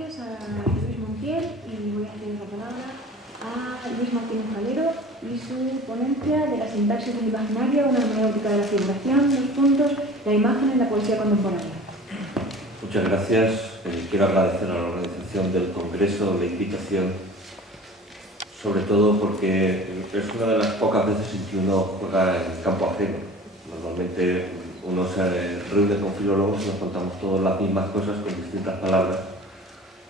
gracias a Luis Montiel y voy a ceder la palabra a Luis Martínez Calero y su ponencia de la sintaxis del imaginario, una hermenéutica de la figuración, dos puntos, la imagen en la poesía contemporánea. Muchas gracias. Quiero agradecer a la organización del Congreso la invitación, sobre todo porque es una de las pocas veces en que uno juega en campo ajeno. Normalmente uno se reúne con filólogos y nos contamos todas las mismas cosas con distintas palabras,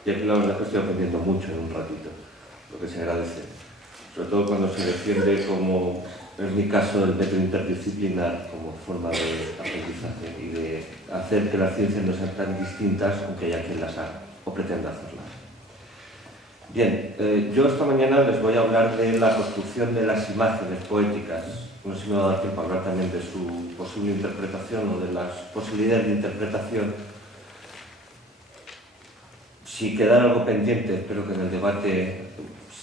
y aquí la verdad es que estoy aprendiendo mucho en un ratito, lo que se agradece, sobre todo cuando se defiende, como es mi caso, el método interdisciplinar como forma de aprendizaje y de hacer que las ciencias no sean tan distintas, aunque haya quien las haga o pretenda hacerlas. Bien, yo esta mañana les voy a hablar de la construcción de las imágenes poéticas. No sé si me va a dar tiempo a hablar también de su posible interpretación o de las posibilidades de interpretación. Si quedara algo pendiente, espero que en el debate,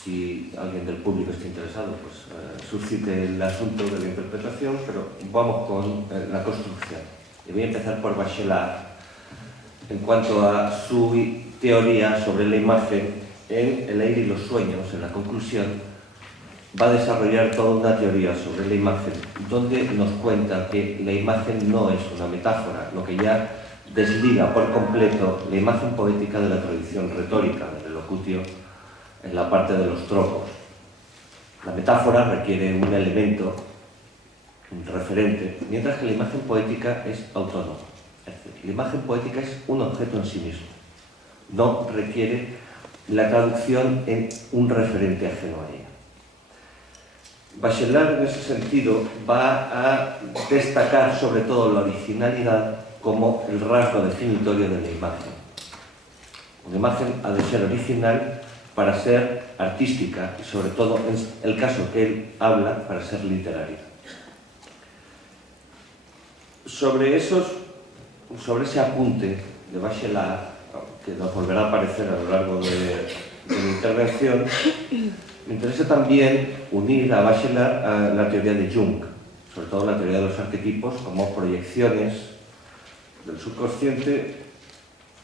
si alguien del público está interesado, pues suscite el asunto de la interpretación, pero vamos con la construcción. Y voy a empezar por Bachelard, en cuanto a su teoría sobre la imagen en El aire y los sueños. En la conclusión va a desarrollar toda una teoría sobre la imagen, donde nos cuenta que la imagen no es una metáfora, lo que ya desliga por completo la imagen poética de la tradición retórica del elocutio en la parte de los tropos. La metáfora requiere un elemento, un referente, mientras que la imagen poética es autónoma. Es decir, la imagen poética es un objeto en sí mismo, no requiere la traducción en un referente ajeno a ella. Bachelard, en ese sentido, va a destacar sobre todo la originalidad como el rasgo definitorio de la imagen. Una imagen ha de ser original para ser artística y, sobre todo, en el caso que él habla, para ser literaria. Sobre ese apunte de Bachelard, que nos volverá a aparecer a lo largo de mi intervención, me interesa también unir a Bachelard a la teoría de Jung, sobre todo la teoría de los arquetipos como proyecciones del subconsciente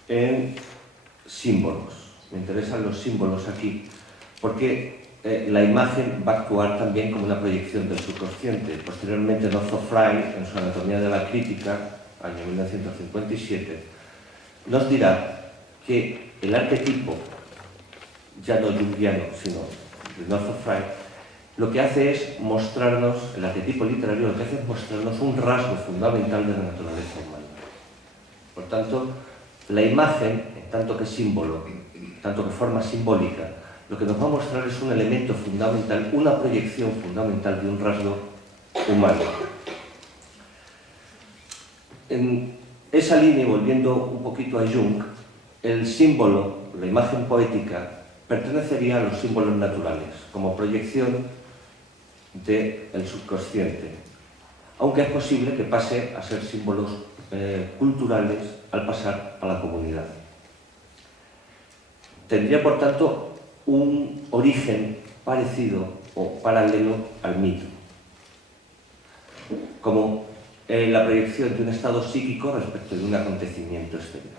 en símbolos. Me interesan los símbolos aquí, porque la imagen va a actuar también como una proyección del subconsciente. Posteriormente, Otto Frey, en su Anatomía de la Crítica, año 1957, nos dirá que el arquetipo, ya no jungiano, sino de Otto Frey, lo que hace es mostrarnos, el arquetipo literario lo que hace es mostrarnos un rasgo fundamental de la naturaleza humana. Por tanto, la imagen, en tanto que símbolo, tanto que forma simbólica, lo que nos va a mostrar es un elemento fundamental, una proyección fundamental de un rasgo humano. En esa línea, volviendo un poquito a Jung, el símbolo, la imagen poética, pertenecería a los símbolos naturales, como proyección del subconsciente, aunque es posible que pase a ser símbolos culturales al pasar a la comunidad. Tendría, por tanto, un origen parecido o paralelo al mito, como la proyección de un estado psíquico respecto de un acontecimiento exterior.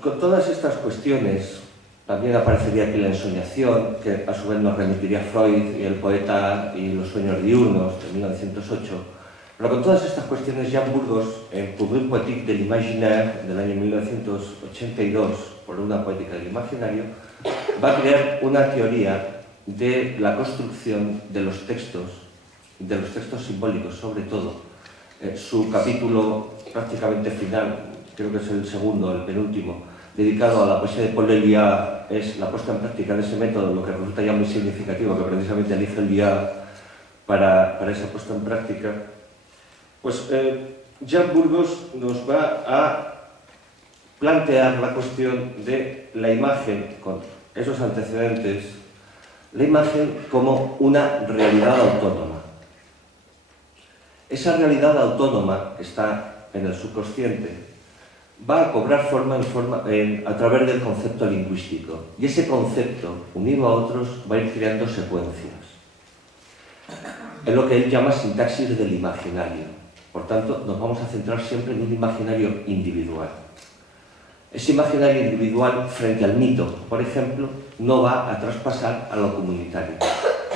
Con todas estas cuestiones, también aparecería aquí la ensoñación, que a su vez nos remitiría Freud y el poeta y los sueños diurnos de 1908. Pero con todas estas cuestiones, Jean Burgos, en Pour une poétique de l'imaginaire del año 1982, por una poética del imaginario, va a crear una teoría de la construcción de los textos simbólicos, sobre todo. Su capítulo prácticamente final, creo que es el segundo, el penúltimo, dedicado a la poesía de Paul Eluard, es la puesta en práctica de ese método, lo que resulta ya muy significativo, que precisamente elige Eluard para esa puesta en práctica. Pues Jean Burgos nos va a plantear la cuestión de la imagen, con esos antecedentes, la imagen como una realidad autónoma. Esa realidad autónoma que está en el subconsciente va a cobrar forma a través del concepto lingüístico, y ese concepto, unido a otros, va a ir creando secuencias. Es lo que él llama sintaxis del imaginario. Por tanto, nos vamos a centrar siempre en un imaginario individual. Ese imaginario individual frente al mito, por ejemplo, no va a traspasar a lo comunitario,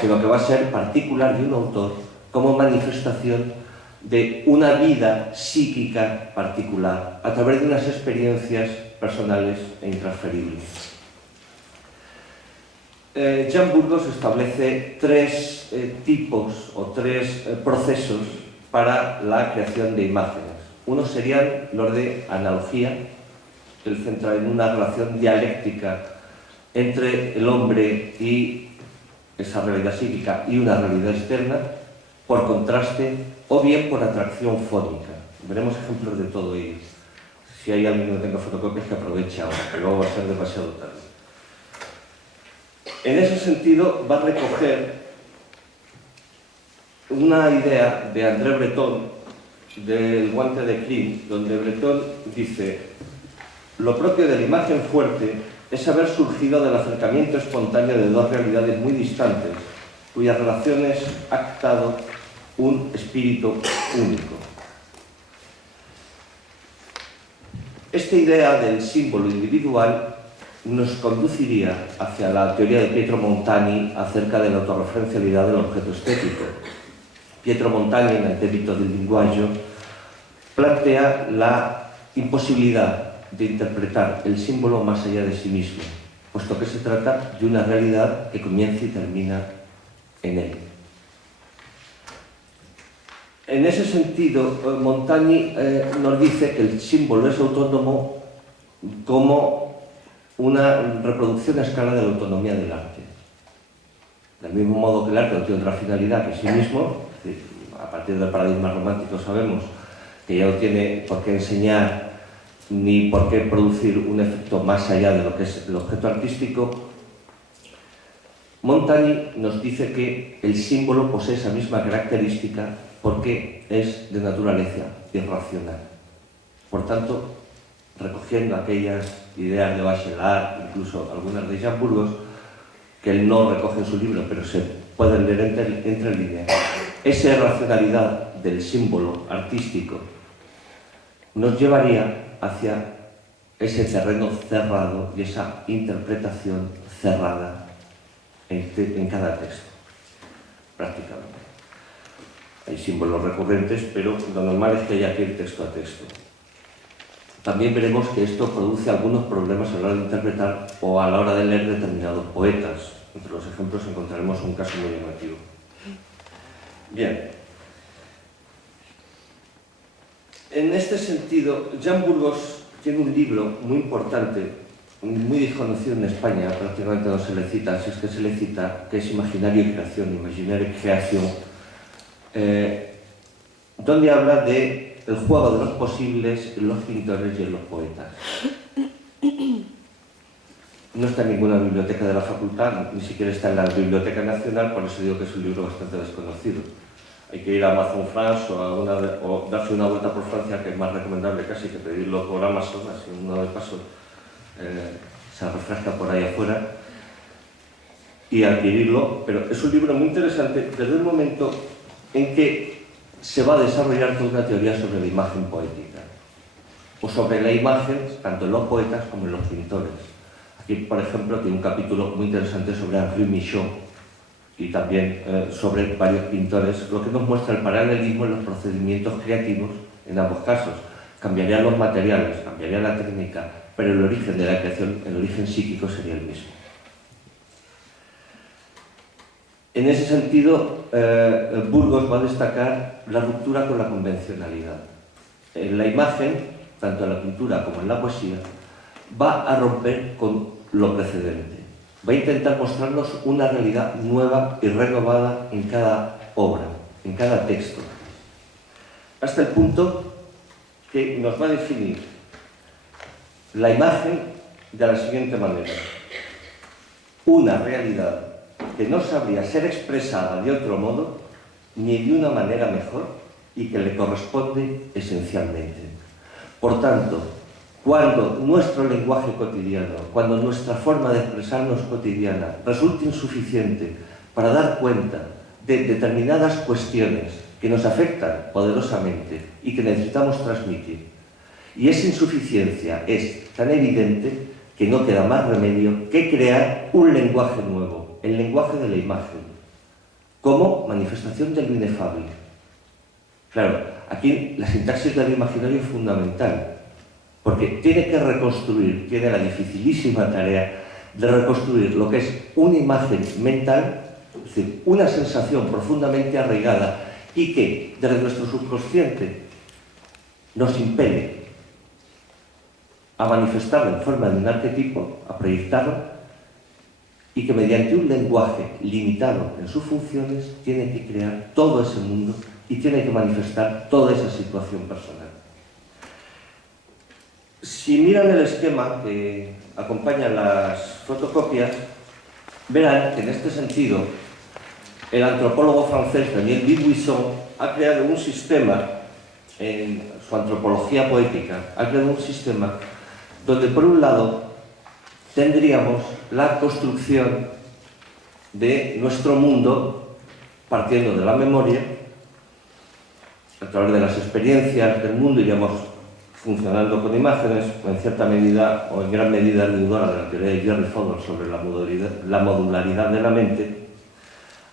sino que va a ser particular de un autor como manifestación de una vida psíquica particular a través de unas experiencias personales e intransferibles. Jean Burgos establece tres tipos o tres procesos para la creación de imágenes. Uno serían los de analogía, que él centra en una relación dialéctica entre el hombre y esa realidad psíquica y una realidad externa, por contraste o bien por atracción fónica. Veremos ejemplos de todo ello. Si hay alguien que no tenga fotocopias, que aproveche ahora, que luego va a ser demasiado tarde. En ese sentido, va a recoger una idea de André Breton, del guante de Klimt, donde Breton dice: lo propio de la imagen fuerte es haber surgido del acercamiento espontáneo de dos realidades muy distantes, cuyas relaciones ha captado un espíritu único. Esta idea del símbolo individual nos conduciría hacia la teoría de Pietro Montani acerca de la autorreferencialidad del objeto estético. Pietro Montani, en el débito del linguaggio, plantea la imposibilidad de interpretar el símbolo más allá de sí mismo, puesto que se trata de una realidad que comienza y termina en él. En ese sentido, Montani nos dice que el símbolo es autónomo como una reproducción a escala de la autonomía del arte. Del mismo modo que el arte no tiene otra finalidad que sí mismo, es decir, a partir del paradigma romántico sabemos que ya no tiene por qué enseñar ni por qué producir un efecto más allá de lo que es el objeto artístico. Montani nos dice que el símbolo posee esa misma característica porque es de naturaleza irracional. Por tanto, recogiendo aquellas ideas de Bachelard, incluso algunas de Jean Burgos, que él no recoge en su libro, pero se pueden leer entre líneas, esa irracionalidad del símbolo artístico nos llevaría hacia ese terreno cerrado y esa interpretación cerrada en cada texto, prácticamente. Hay símbolos recurrentes, pero lo normal es que haya que ir texto a texto. También veremos que esto produce algunos problemas a la hora de interpretar o a la hora de leer determinados poetas. Entre los ejemplos encontraremos un caso muy llamativo. Bien. En este sentido, Jean Burgos tiene un libro muy importante, muy desconocido en España, prácticamente no se le cita, si es que se le cita, que es Imaginario y Creación, Imaginary Creation, donde habla de el juego de los posibles en los pintores y en los poetas. No está en ninguna biblioteca de la facultad, ni siquiera está en la Biblioteca Nacional, por eso digo que es un libro bastante desconocido. Hay que ir a Amazon France o darse una vuelta por Francia, que es más recomendable casi que pedirlo por Amazon, así uno de paso se refresca por ahí afuera, y adquirirlo. Pero es un libro muy interesante desde el momento en que se va a desarrollar toda una teoría sobre la imagen poética, o sobre la imagen tanto en los poetas como en los pintores. Aquí, por ejemplo, tiene un capítulo muy interesante sobre Henri Michaux y también sobre varios pintores, lo que nos muestra el paralelismo en los procedimientos creativos en ambos casos. Cambiarían los materiales, cambiaría la técnica, pero el origen de la creación, el origen psíquico sería el mismo. En ese sentido, Burgos va a destacar la ruptura con la convencionalidad. En la imagen, tanto en la pintura como en la poesía, va a romper con lo precedente. Va a intentar mostrarnos una realidad nueva y renovada en cada obra, en cada texto. Hasta el punto que nos va a definir la imagen de la siguiente manera: una realidad que no sabría ser expresada de otro modo ni de una manera mejor y que le corresponde esencialmente. Por tanto, cuando nuestro lenguaje cotidiano, cuando nuestra forma de expresarnos cotidiana resulte insuficiente para dar cuenta de determinadas cuestiones que nos afectan poderosamente y que necesitamos transmitir, Y esa insuficiencia es tan evidente que no queda más remedio que crear un lenguaje nuevo, el lenguaje de la imagen, como manifestación de lo inefable. Claro, aquí la sintaxis del imaginario es fundamental, porque tiene que reconstruir, tiene la dificilísima tarea de reconstruir lo que es una imagen mental, es decir, una sensación profundamente arraigada y que desde nuestro subconsciente nos impele a manifestarlo en forma de un arquetipo, a proyectarlo, y que mediante un lenguaje limitado en sus funciones tiene que crear todo ese mundo y tiene que manifestar toda esa situación personal. Si miran el esquema que acompaña las fotocopias, verán que en este sentido el antropólogo francés Daniel Dubuisson ha creado un sistema, en su antropología poética, ha creado un sistema donde por un lado tendríamos la construcción de nuestro mundo partiendo de la memoria, a través de las experiencias del mundo iríamos funcionando con imágenes, en cierta medida o en gran medida deudora de la teoría de Jerry Fodor sobre la modularidad de la mente.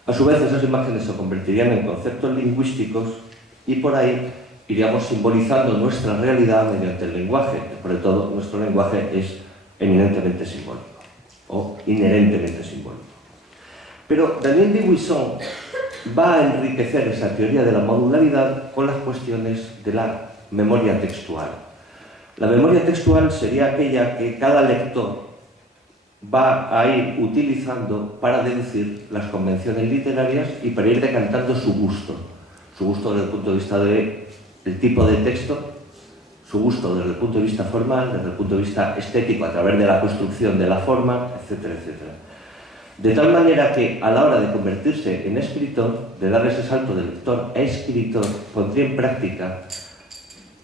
A su vez esas imágenes se convertirían en conceptos lingüísticos y por ahí iríamos simbolizando nuestra realidad mediante el lenguaje, que sobre todo nuestro lenguaje es eminentemente simbólico o inherentemente simbólico. Pero Daniel Dubuisson va a enriquecer esa teoría de la modularidad con las cuestiones de la memoria textual. La memoria textual sería aquella que cada lector va a ir utilizando para deducir las convenciones literarias y para ir decantando su gusto desde el punto de vista del tipo de texto, su gusto desde el punto de vista formal, desde el punto de vista estético a través de la construcción de la forma, etcétera, etcétera. De tal manera que a la hora de convertirse en escritor, de dar ese salto de lector a escritor, pondría en práctica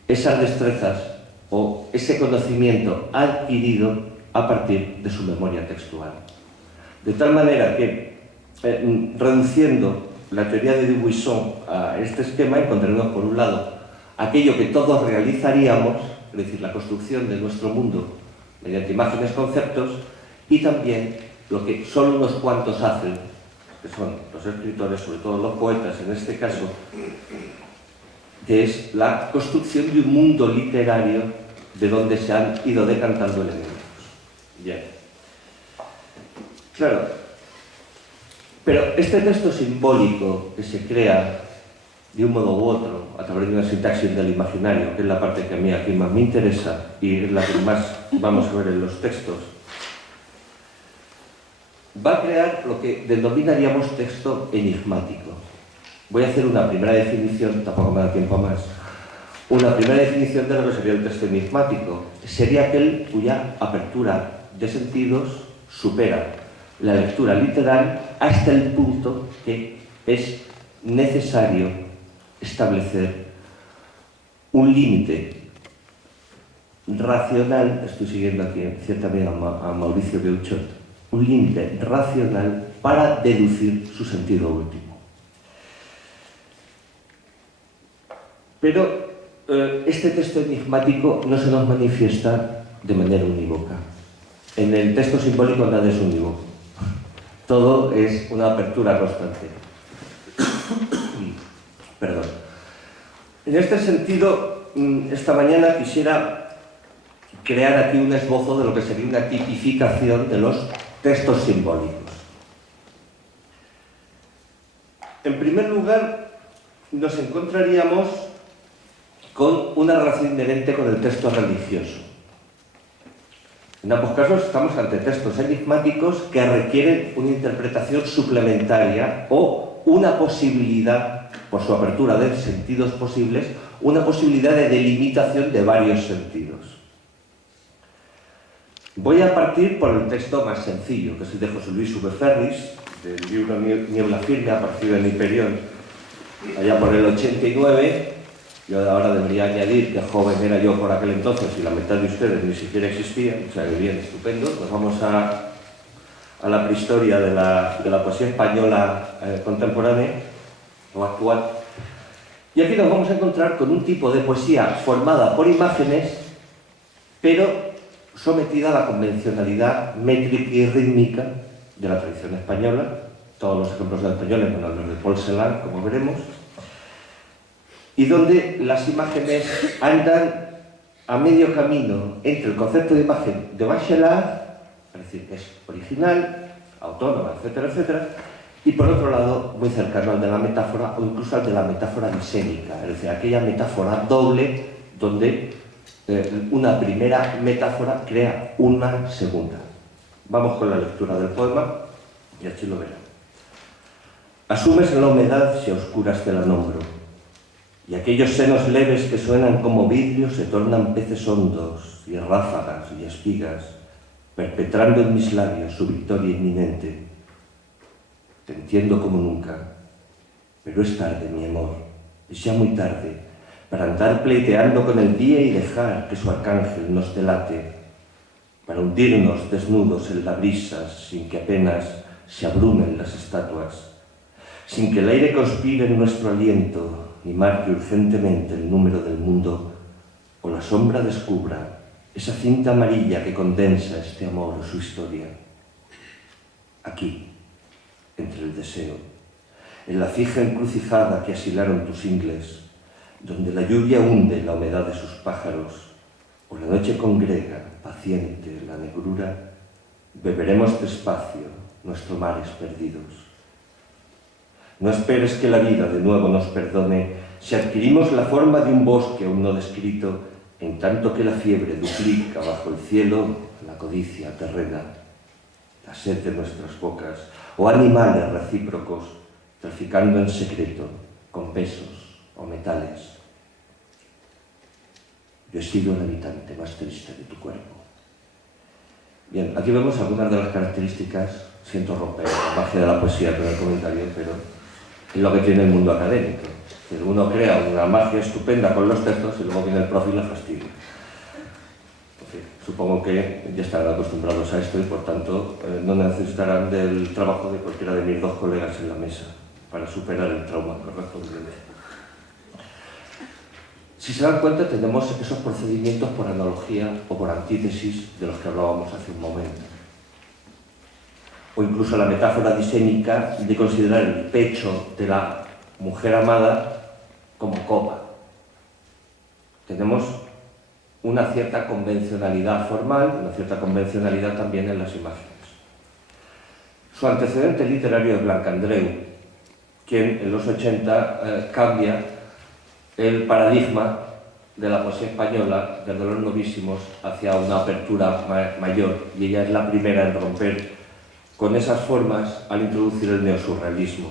esas destrezas o ese conocimiento adquirido a partir de su memoria textual. De tal manera que, reduciendo la teoría de Dubuisson a este esquema, encontraremos por un lado aquello que todos realizaríamos, es decir, la construcción de nuestro mundo mediante imágenes, conceptos, y también lo que solo unos cuantos hacen, que son los escritores, sobre todo los poetas en este caso, que es la construcción de un mundo literario de donde se han ido decantando elementos. Bien. Claro, pero este texto simbólico que se crea de un modo u otro a través de una sintaxis del imaginario, que es la parte que a mí aquí más me interesa y es la que más vamos a ver en los textos, va a crear lo que denominaríamos texto enigmático. Voy a hacer una primera definición, tampoco me da tiempo más. Una primera definición de lo que sería el texto enigmático. Sería aquel cuya apertura de sentidos supera la lectura literal hasta el punto que es necesario establecer un límite racional, estoy siguiendo aquí en cierta medida a Mauricio Beuchot, un límite racional para deducir su sentido último. Pero este texto enigmático no se nos manifiesta de manera unívoca. En el texto simbólico nada es unívoco. Todo es una apertura constante. Perdón. En este sentido, esta mañana quisiera crear aquí un esbozo de lo que sería una tipificación de los textos simbólicos. En primer lugar, nos encontraríamos con una relación inherente con el texto religioso. En ambos casos estamos ante textos enigmáticos que requieren una interpretación suplementaria o una posibilidad, por su apertura de sentidos posibles, una posibilidad de delimitación de varios sentidos. Voy a partir por el texto más sencillo, que es el de José Luis Ubeferris, del libro Niebla Firme, aparecido en Hiperión, allá por el 89. Yo ahora debería añadir que joven era yo por aquel entonces y la mitad de ustedes ni siquiera existían, o sea que bien, estupendo. Nos vamos a la prehistoria de la poesía española contemporánea o actual. Y aquí nos vamos a encontrar con un tipo de poesía formada por imágenes pero sometida a la convencionalidad métrica y rítmica de la tradición española. Todos los ejemplos son españoles, menos los de Paul Celan, como veremos, y donde las imágenes andan a medio camino entre el concepto de imagen de Bachelard, es decir, que es original, autónoma, etcétera, etcétera, y por otro lado, muy cercano al de la metáfora o incluso al de la metáfora disémica, es decir, aquella metáfora doble donde una primera metáfora crea una segunda. Vamos con la lectura del poema y así lo verán. Asumes la humedad si a oscuras te la nombro, y aquellos senos leves que suenan como vidrio se tornan peces hondos y ráfagas y espigas, perpetrando en mis labios su victoria inminente. Te entiendo como nunca, pero es tarde, mi amor, es ya muy tarde, para andar pleiteando con el día y dejar que su arcángel nos delate, para hundirnos desnudos en la brisa sin que apenas se abrumen las estatuas, sin que el aire conspire en nuestro aliento ni marque urgentemente el número del mundo, o la sombra descubra esa cinta amarilla que condensa este amor o su historia. Aquí, entre el deseo, en la fija encrucijada que asilaron tus ingles, donde la lluvia hunde la humedad de sus pájaros, o la noche congrega, paciente, la negrura, beberemos despacio nuestros mares perdidos. No esperes que la vida de nuevo nos perdone si adquirimos la forma de un bosque aún no descrito, en tanto que la fiebre duplica bajo el cielo la codicia terrena, la sed de nuestras bocas, o animales recíprocos, traficando en secreto con pesos o metales. Yo he sido el habitante más triste de tu cuerpo. Bien, aquí vemos algunas de las características, siento romper la magia de la poesía con el comentario, pero es lo que tiene el mundo académico. Uno crea una magia estupenda con los textos y luego viene el profe y la fastidia. Supongo que ya estarán acostumbrados a esto y por tanto no necesitarán del trabajo de cualquiera de mis dos colegas en la mesa para superar el trauma correspondiente. Si se dan cuenta, tenemos esos procedimientos por analogía o por antítesis de los que hablábamos hace un momento. O incluso la metáfora disémica de considerar el pecho de la mujer amada como copa. Tenemos una cierta convencionalidad formal, una cierta convencionalidad también en las imágenes. Su antecedente literario es Blancandreu, quien en los 80 cambia el paradigma de la poesía española desde los novísimos hacia una apertura mayor, y ella es la primera en romper con esas formas al introducir el neosurrealismo.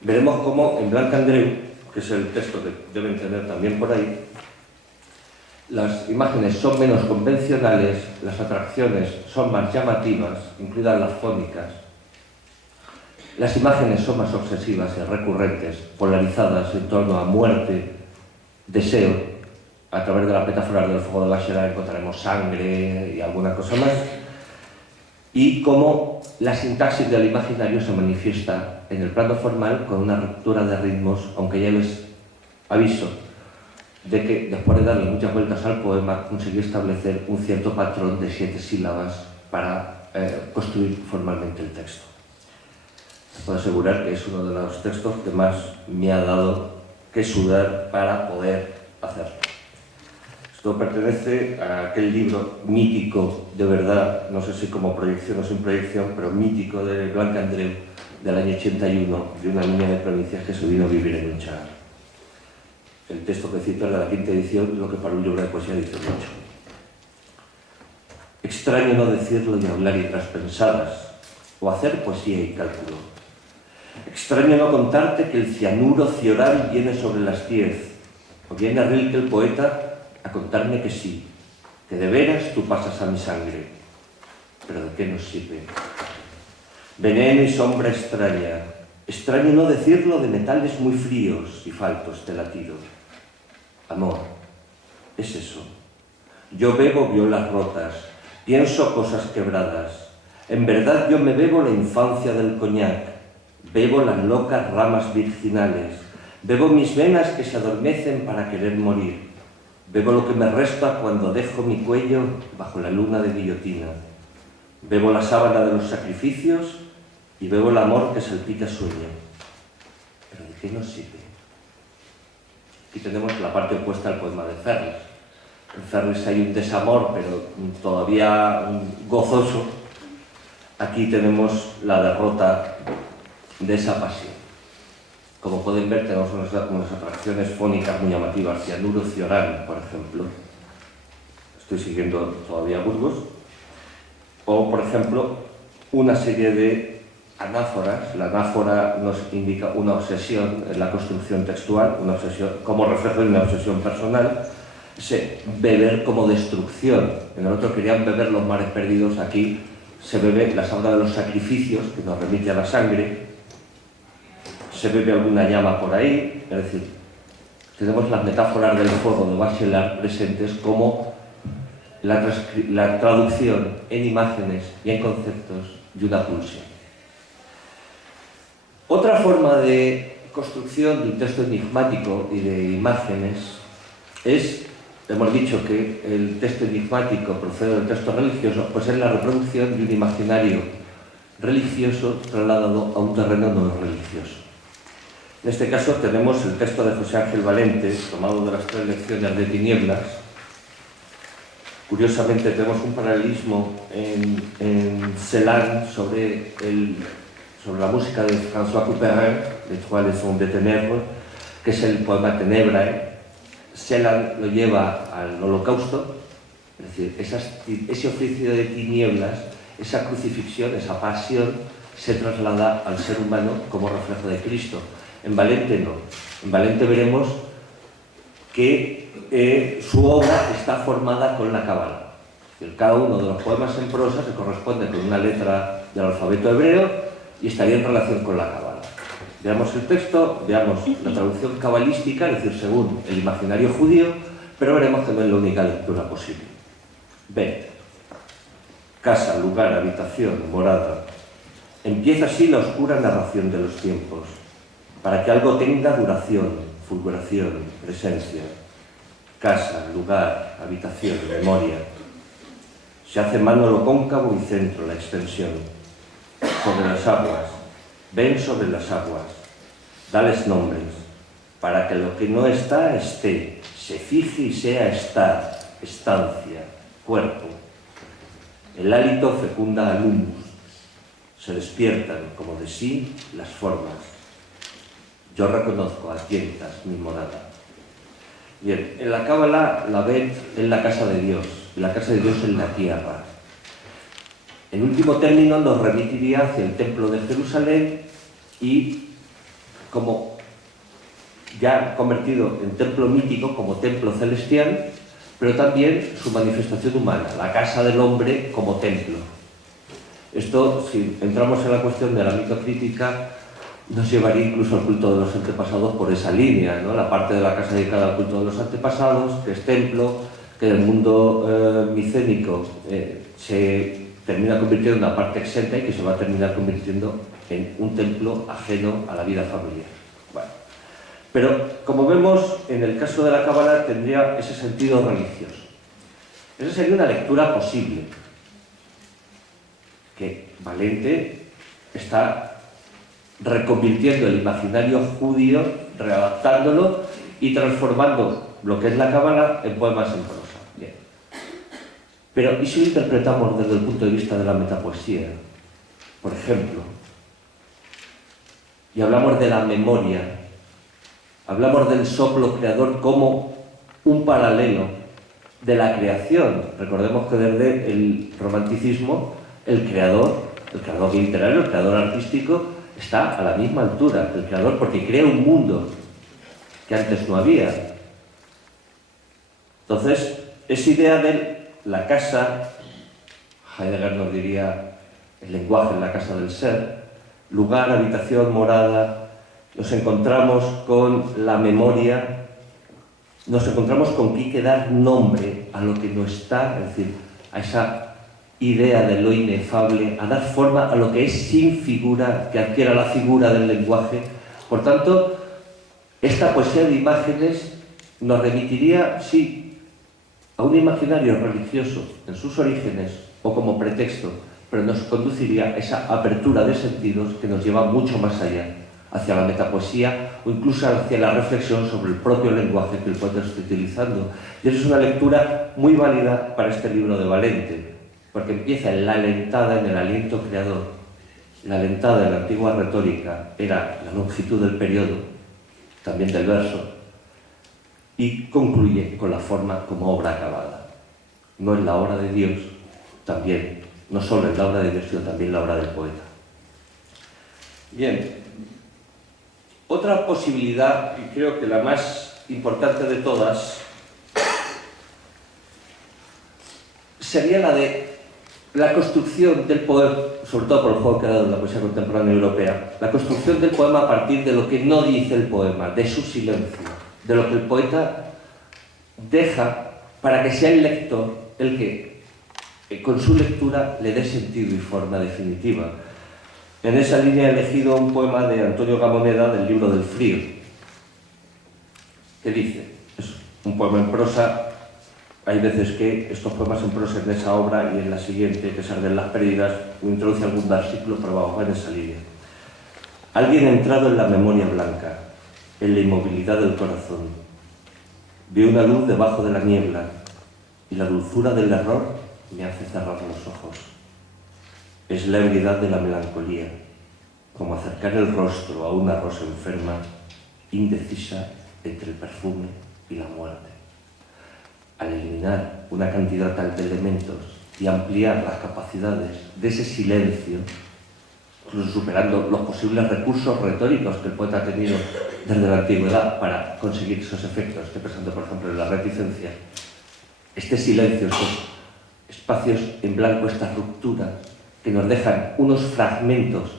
Veremos cómo en Blancandreu, que es el texto que deben tener también por ahí, las imágenes son menos convencionales, las atracciones son más llamativas, incluidas las fónicas. Las imágenes son más obsesivas y recurrentes, polarizadas en torno a muerte, deseo. A través de las metáforas del fuego de Bachelard encontraremos sangre y alguna cosa más. Y cómo la sintaxis del imaginario se manifiesta en el plano formal con una ruptura de ritmos, aunque ya les aviso de que después de darle muchas vueltas al poema conseguí establecer un cierto patrón de 7 sílabas para construir formalmente el texto. Puedo asegurar que es uno de los textos que más me ha dado que sudar para poder hacerlo. Esto pertenece a aquel libro mítico, de verdad, no sé si como proyección o sin proyección, pero mítico, de Blancandreu, del año 81, de una niña de provincias que se vino a vivir en un chagar. El texto que cito es de la 5ª edición, lo que para un libro de poesía dice mucho. Extraño no decirlo y hablar y traspensadas, o hacer poesía y cálculo. Extraño no contarte que el cianuro cioral viene sobre las 10, o viene Rilke el poeta a contarme que sí, que de veras tú pasas a mi sangre. Pero ¿de qué nos sirve? Veneno y sombra extraña. Extraño no decirlo de metales muy fríos y faltos de latido. Amor, es eso. Yo bebo violas rotas, pienso cosas quebradas. En verdad yo me bebo la infancia del coñac, bebo las locas ramas virginales, bebo mis venas que se adormecen para querer morir. Bebo lo que me resta cuando dejo mi cuello bajo la luna de guillotina. Bebo la sábana de los sacrificios y bebo el amor que salpica sueño. ¿Pero de qué nos sirve? Aquí tenemos la parte opuesta al poema de Ferris. En Ferris hay un desamor, pero todavía gozoso. Aquí tenemos la derrota de esa pasión. Como pueden ver, tenemos unas atracciones fónicas muy llamativas. Cianuro Cioran, por ejemplo. Estoy siguiendo todavía Burgos. O, por ejemplo, una serie de anáforas. La anáfora nos indica una obsesión en la construcción textual, una obsesión como reflejo de una obsesión personal. Ese beber como destrucción. En el otro querían beber los mares perdidos, aquí se bebe la sábana de los sacrificios, que nos remite a la sangre. Se bebe alguna llama por ahí, es decir, tenemos las metáforas del fuego de Bachelard presentes como la traducción en imágenes y en conceptos de una pulsión. Otra forma de construcción de un texto enigmático y de imágenes es, hemos dicho que el texto enigmático procede del texto religioso, pues es la reproducción de un imaginario religioso trasladado a un terreno no religioso. En este caso tenemos el texto de José Ángel Valente, tomado de las 3 lecciones de Tinieblas. Curiosamente tenemos un paralelismo en Celan sobre la música de François Couperin, Les Trois Leçons de Ténèbres, que es el poema Tenebrae. Celan lo lleva al Holocausto, es decir, ese oficio de tinieblas, esa crucifixión, esa pasión, se traslada al ser humano como reflejo de Cristo. En Valente no. En Valente veremos que su obra está formada con la cábala. Cada uno de los poemas en prosa se corresponde con una letra del alfabeto hebreo y estaría en relación con la cábala. Veamos el texto, veamos la traducción cabalística, es decir, según el imaginario judío, pero veremos que no es la única lectura posible. Bet, casa, lugar, habitación, morada. Empieza así la oscura narración de los tiempos, para que algo tenga duración, fulguración, presencia. Casa, lugar, habitación, memoria. Se hace mano lo cóncavo y centro, la extensión. Sobre las aguas, ven sobre las aguas, dales nombres, para que lo que no está, esté, se fije y sea estar, estancia, cuerpo. El hálito fecunda al humus, se despiertan como de sí las formas. Yo reconozco a tientas mi morada. Bien, en la cábala la Bet es la casa de Dios, y la casa de Dios es la tierra. En último término nos remitiría hacia el templo de Jerusalén y como ya convertido en templo mítico, como templo celestial, pero también su manifestación humana, la casa del hombre como templo. Esto, si entramos en la cuestión de la mitocrítica, nos llevaría incluso al culto de los antepasados por esa línea, ¿no? La parte de la casa dedicada al culto de los antepasados, que es templo, que en el mundo micénico se termina convirtiendo en una parte exenta y que se va a terminar convirtiendo en un templo ajeno a la vida familiar. Bueno, pero como vemos, en el caso de la cábala tendría ese sentido religioso. Esa sería una lectura posible, que Valente está reconvirtiendo el imaginario judío, readaptándolo y transformando lo que es la cábala en poemas en prosa. Bien. Pero ¿y si lo interpretamos desde el punto de vista de la metapoesía? Por ejemplo, y hablamos de la memoria, hablamos del soplo creador como un paralelo de la creación. Recordemos que desde el romanticismo el creador literario, el creador artístico, está a la misma altura que el creador porque crea un mundo que antes no había. Entonces, esa idea de la casa, Heidegger nos diría el lenguaje en la casa del ser, lugar, habitación, morada, nos encontramos con la memoria, nos encontramos con que hay que dar nombre a lo que no está, es decir, a esa idea de lo inefable, a dar forma a lo que es sin figura, que adquiera la figura del lenguaje. Por tanto, esta poesía de imágenes nos remitiría, sí, a un imaginario religioso en sus orígenes o como pretexto, pero nos conduciría a esa apertura de sentidos que nos lleva mucho más allá, hacia la metapoesía o incluso hacia la reflexión sobre el propio lenguaje que el poeta está utilizando. Y eso es una lectura muy válida para este libro de Valente, porque empieza en la alentada, en el aliento creador. La alentada en la antigua retórica era la longitud del periodo, también del verso, y concluye con la forma como obra acabada. No es la obra de Dios, también, no solo es la obra de Dios, sino también la obra del poeta. Bien, otra posibilidad, y creo que la más importante de todas, sería la de la construcción del poema, sobre todo por el juego que ha dado la poesía contemporánea europea, la construcción del poema a partir de lo que no dice el poema, de su silencio, de lo que el poeta deja para que sea el lector el que con su lectura le dé sentido y forma definitiva. En esa línea he elegido un poema de Antonio Gamoneda del libro del Frío, que dice, es un poema en prosa. Hay veces que estos poemas en prosa en esa obra y en la siguiente, que se arden las pérdidas, introduce algún versículo, pero vamos, va en esa línea. Alguien ha entrado en la memoria blanca, en la inmovilidad del corazón. Veo una luz debajo de la niebla y la dulzura del error me hace cerrar los ojos. Es la ebriedad de la melancolía, como acercar el rostro a una rosa enferma, indecisa entre el perfume y la muerte. Al eliminar una cantidad tal de elementos y ampliar las capacidades de ese silencio, incluso superando los posibles recursos retóricos que el poeta ha tenido desde la antigüedad para conseguir esos efectos, estoy pensando por ejemplo en la reticencia, este silencio, estos espacios en blanco, esta ruptura, que nos dejan unos fragmentos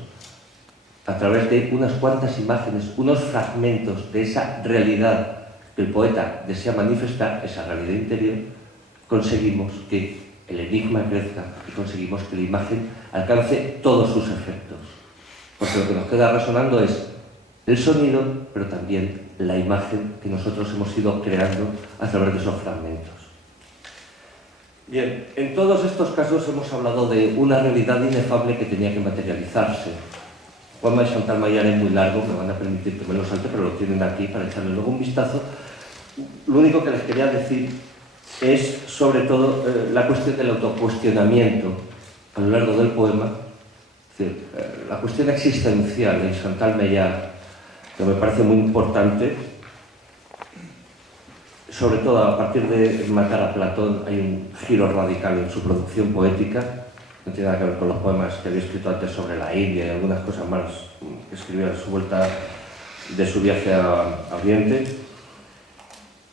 a través de unas cuantas imágenes, unos fragmentos de esa realidad que el poeta desea manifestar, esa realidad interior, conseguimos que el enigma crezca y conseguimos que la imagen alcance todos sus efectos. Porque lo que nos queda resonando es el sonido, pero también la imagen que nosotros hemos ido creando a través de esos fragmentos. Bien, en todos estos casos hemos hablado de una realidad inefable que tenía que materializarse. El poema de Chantal Maillard es muy largo, me van a permitir que me lo salte, pero lo tienen aquí para echarle luego un vistazo. Lo único que les quería decir es, sobre todo, la cuestión del autocuestionamiento a lo largo del poema. Es decir, la cuestión existencial de Chantal Maillard, que me parece muy importante. Sobre todo a partir de Matar a Platón hay un giro radical en su producción poética, no tiene nada que ver con los poemas que había escrito antes sobre la India y algunas cosas más que escribió en su vuelta de su viaje a Oriente.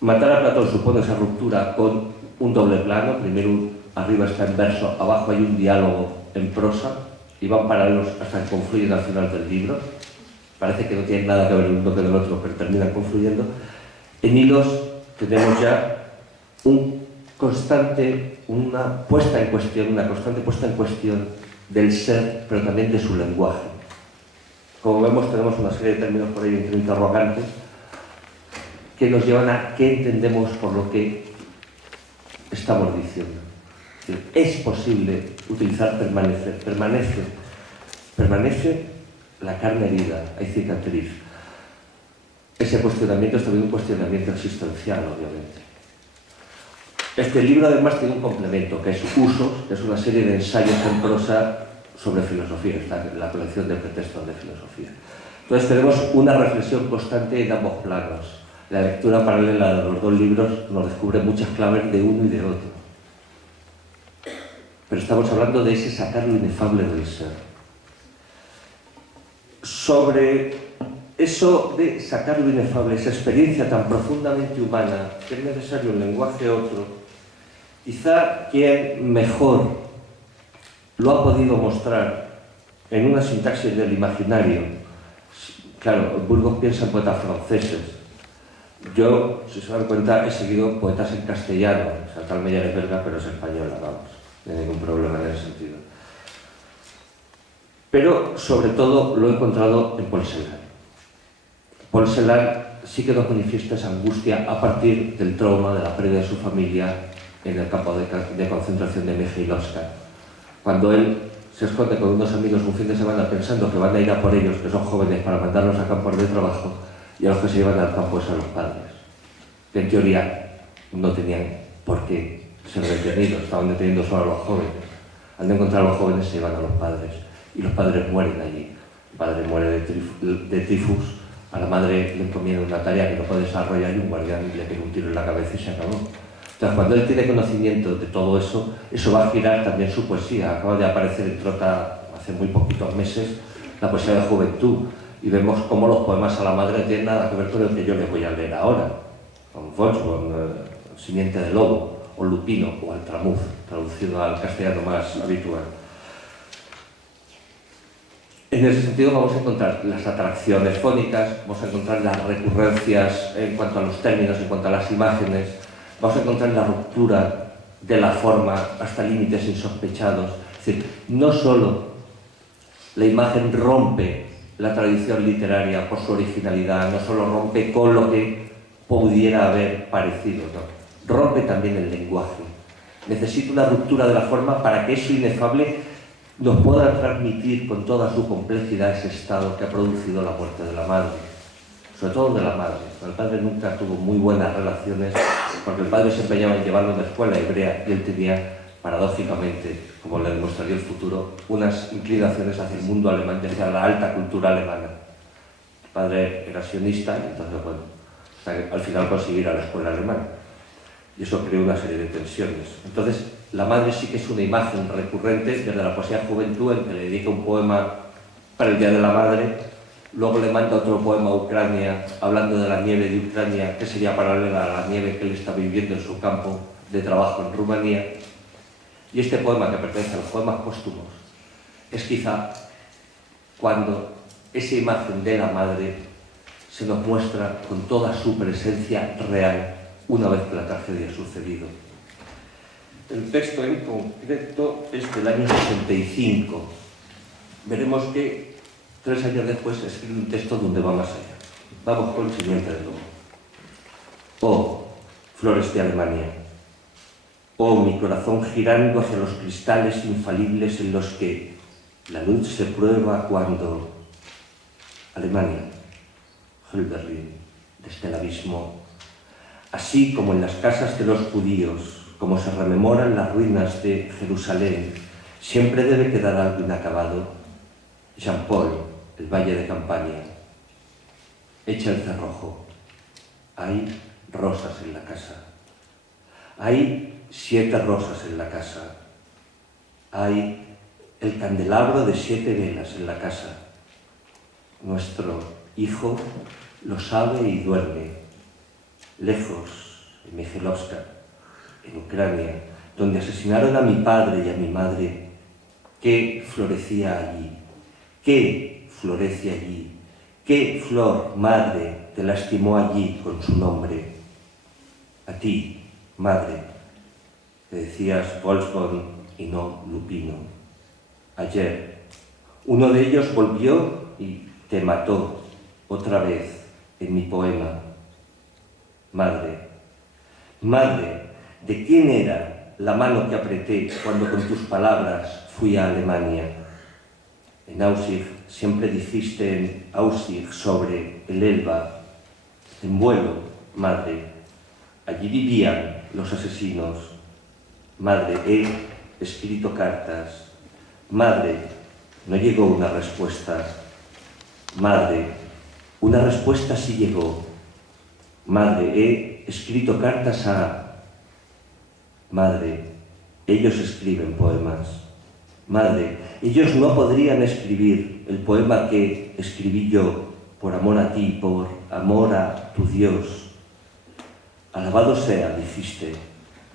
Matar a Platón supone esa ruptura con un doble plano, primero arriba está en verso, abajo hay un diálogo en prosa y van paralelos hasta que confluyen al final del libro. Parece que no tienen nada que ver el uno con el otro, pero terminan confluyendo. En hilos tenemos ya una constante puesta en cuestión del ser, pero también de su lenguaje. Como vemos, tenemos una serie de términos por ahí entre interrogantes que nos llevan a qué entendemos por lo que estamos diciendo. Es posible utilizar permanecer. Permanece la carne herida, hay cicatriz. Ese cuestionamiento es también un cuestionamiento existencial, obviamente. Este libro además tiene un complemento, que es Usos, que es una serie de ensayos en prosa sobre filosofía, está en la colección de pretextos de filosofía. Entonces tenemos una reflexión constante en ambos planos. La lectura paralela de los dos libros nos descubre muchas claves de uno y de otro. Pero estamos hablando de ese sacar lo inefable del ser. Sobre eso de sacar lo inefable, esa experiencia tan profundamente humana, que es necesario un lenguaje otro, quizá quien mejor lo ha podido mostrar en una sintaxis del imaginario. Claro, Burgos piensa en poetas franceses. Yo, si se dan cuenta, he seguido poetas en castellano. Chantal Maillard es belga, pero es española, vamos. No hay ningún problema en ese sentido. Pero, sobre todo, lo he encontrado en Paul Celan. Paul Celan sí que nos manifiesta esa angustia a partir del trauma de la pérdida de su familia en el campo de concentración de Mikhailovka, cuando él se esconde con unos amigos un fin de semana pensando que van a ir a por ellos, que son jóvenes, para mandarlos a campos de trabajo, y a los que se llevan al campo es a los padres, que en teoría no tenían por qué ser detenidos, estaban deteniendo solo a los jóvenes. Al no encontrar a los jóvenes se llevan a los padres, y los padres mueren allí. El padre muere de tifus, a la madre le encomienda una tarea que no puede desarrollar y un guardián le pega un tiro en la cabeza y se acabó. Entonces, cuando él tiene conocimiento de todo eso, eso va a girar también su poesía. Acaba de aparecer en Trota hace muy poquitos meses la poesía de juventud, y vemos cómo los poemas a la madre no tienen nada que ver con el que yo les voy a leer ahora, con Volkswagen, Simiente de Lobo, o Lupino, o Altramuz, traducido al castellano más habitual. En ese sentido vamos a encontrar las atracciones fónicas, vamos a encontrar las recurrencias en cuanto a los términos, en cuanto a las imágenes, vamos a encontrar la ruptura de la forma hasta límites insospechados. Es decir, no solo la imagen rompe la tradición literaria por su originalidad, no solo rompe con lo que pudiera haber parecido, no, rompe también el lenguaje. Necesita una ruptura de la forma para que eso inefable nos pueda transmitir con toda su complejidad ese estado que ha producido la muerte de la madre, sobre todo de la madre. El padre nunca tuvo muy buenas relaciones, porque el padre se empeñaba en llevarlo a una escuela hebrea y él tenía, paradójicamente, como le demostraría el futuro, unas inclinaciones hacia el mundo alemán, hacia la alta cultura alemana. El padre era sionista y entonces, bueno, hasta que al final conseguir a la escuela alemana. Y eso creó una serie de tensiones. Entonces, la madre sí que es una imagen recurrente desde la poesía de juventud, en que le dedica un poema para el Día de la Madre, luego le manda otro poema a Ucrania, hablando de la nieve de Ucrania, que sería paralela a la nieve que él está viviendo en su campo de trabajo en Rumanía. Y este poema, que pertenece a los poemas póstumos, es quizá cuando esa imagen de la madre se nos muestra con toda su presencia real, una vez que la tragedia ha sucedido. El texto en concreto es del año 65. Veremos que 3 años después escribe un texto donde va más allá. Vamos con el siguiente de Lobo. Oh, flores de Alemania. Oh, mi corazón girando hacia los cristales infalibles en los que la luz se prueba cuando... Alemania, Hölderlin, desde el abismo. Así como en las casas de los judíos, como se rememoran las ruinas de Jerusalén, siempre debe quedar algo inacabado. Jean Paul, el Valle de Campania. Echa el cerrojo. Hay rosas en la casa. Hay 7 rosas en la casa. Hay el candelabro de 7 velas en la casa. Nuestro hijo lo sabe y duerme. Lejos, en Mikhailovka, en Ucrania, donde asesinaron a mi padre y a mi madre, ¿qué florecía allí? ¿Qué florece allí? ¿Qué flor, madre, te lastimó allí con su nombre? A ti, madre, que decías Volkswagen y no Lupino. Ayer, uno de ellos volvió y te mató otra vez en mi poema. Madre, madre, ¿de quién era la mano que apreté cuando con tus palabras fui a Alemania? En Auschwitz siempre dijiste en Auschwitz sobre el Elba, en vuelo, madre. Allí vivían los asesinos. Madre, he escrito cartas. Madre, no llegó una respuesta. Madre, una respuesta sí llegó. Madre, he escrito cartas a... Madre, ellos escriben poemas. Madre, ellos no podrían escribir el poema que escribí yo por amor a ti, por amor a tu Dios. Alabado sea, dijiste,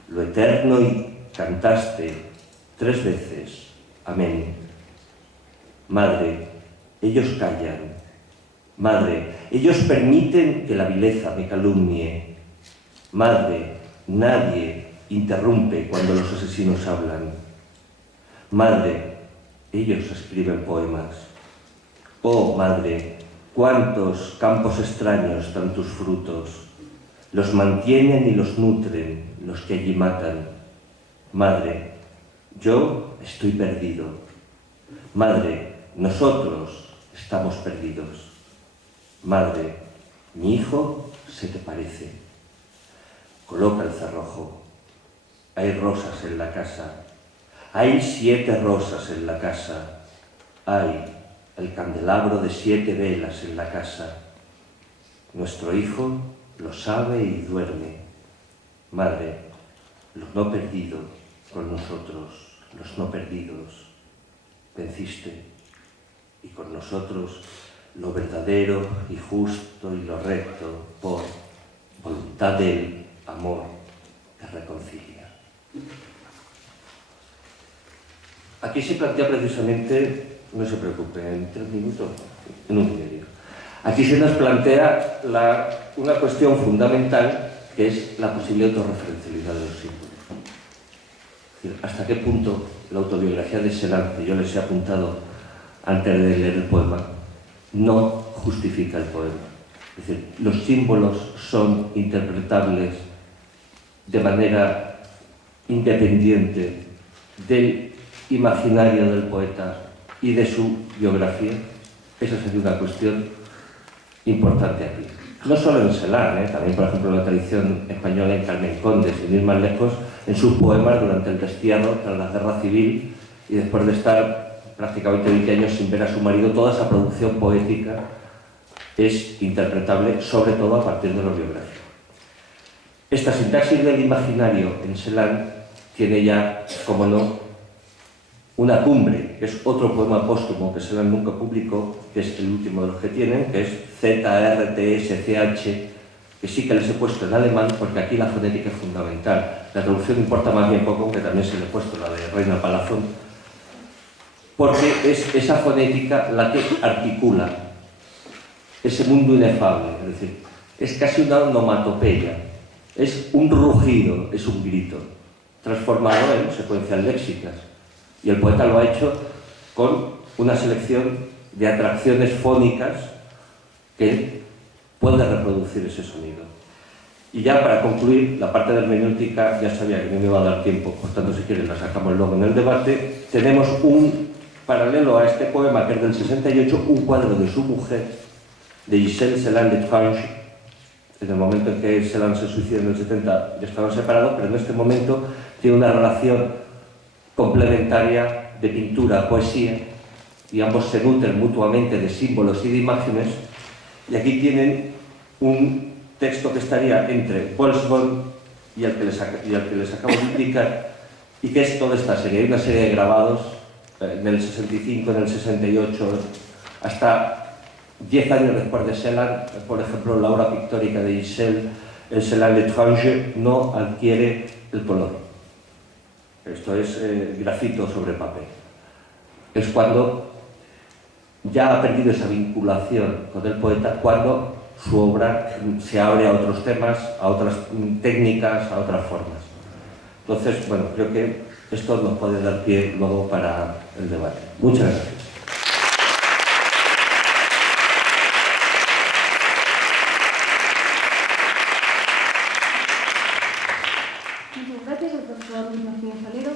lo eterno y cantaste 3 veces. Amén. Madre, ellos callan. Madre, ellos permiten que la vileza me calumnie. Madre, nadie interrumpe cuando los asesinos hablan. Madre, ellos escriben poemas. Oh, madre, cuántos campos extraños dan tus frutos. Los mantienen y los nutren los que allí matan. Madre, yo estoy perdido. Madre, nosotros estamos perdidos. Madre, mi hijo se te parece. Coloca el cerrojo. Hay rosas en la casa. Hay 7 rosas en la casa. Hay el candelabro de 7 velas en la casa. Nuestro hijo lo sabe y duerme. Madre, los no perdidos con nosotros, los no perdidos, venciste, y con nosotros lo verdadero y justo y lo recto por voluntad del amor que reconcilia. Aquí se plantea precisamente, no se preocupe, en 3 minutos, en 1 y medio. Aquí se nos plantea una cuestión fundamental, que es la posible autorreferencialidad de los símbolos. Es decir, hasta qué punto la autobiografía de Celan, que yo les he apuntado antes de leer el poema, no justifica el poema. Es decir, los símbolos son interpretables de manera independiente del imaginario del poeta y de su biografía. Esa sería una cuestión importante aquí. No solo en Celan, también, por ejemplo, en la tradición española, en Carmen Conde, sin ir más lejos, en sus poemas durante el destierro, tras la guerra civil, y después de estar prácticamente 20 años sin ver a su marido, toda esa producción poética es interpretable, sobre todo a partir de lo biográfico. Esta sintaxis del imaginario en Celan tiene ya, como no, una cumbre, que es otro poema póstumo que Celan nunca publicó, que es el último de los que tienen, que es ZRTSCH, que sí que les he puesto en alemán, porque aquí la fonética es fundamental. La traducción importa más bien poco, aunque también se le he puesto la de Reina Palazón, porque es esa fonética la que articula ese mundo inefable, es decir, es casi una onomatopeya, es un rugido, es un grito, transformado en secuencias léxicas. Y el poeta lo ha hecho con una selección de atracciones fónicas que puede reproducir ese sonido. Y ya para concluir, la parte de hermenéutica, ya sabía que no me iba a dar tiempo, por tanto, si quieren la sacamos luego en el debate. Tenemos un paralelo a este poema, que es del 68, un cuadro de su mujer, de Gisèle Celan d'Étrange. En el momento en que Celan se suicida en el 70 ya estaban separados, pero en este momento tiene una relación complementaria de pintura, poesía, y ambos se nutren mutuamente de símbolos y de imágenes. Y aquí tienen un texto que estaría entre Wolfsburg y el que les acabo de indicar, y que es toda esta serie. Hay una serie de grabados en el 65, en el 68, hasta 10 años después de Celan. Por ejemplo, la obra pictórica de Gisèle Celan d'Étrange no adquiere el color. Esto es grafito sobre papel. Es cuando ya ha perdido esa vinculación con el poeta, cuando su obra se abre a otros temas, a otras técnicas, a otras formas. Entonces, bueno, creo que esto nos puede dar pie luego para el debate. Muchas gracias. Muchas gracias al profesor Luis Martínez Falero.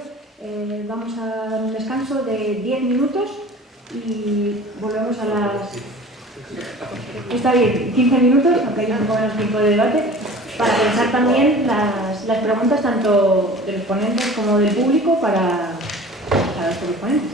Vamos a dar un descanso de 10 minutos y volvemos a las... Está bien, 15 minutos, aunque hay un poco menos tiempo de debate, para pensar también las preguntas tanto de los ponentes como del público para los ponentes.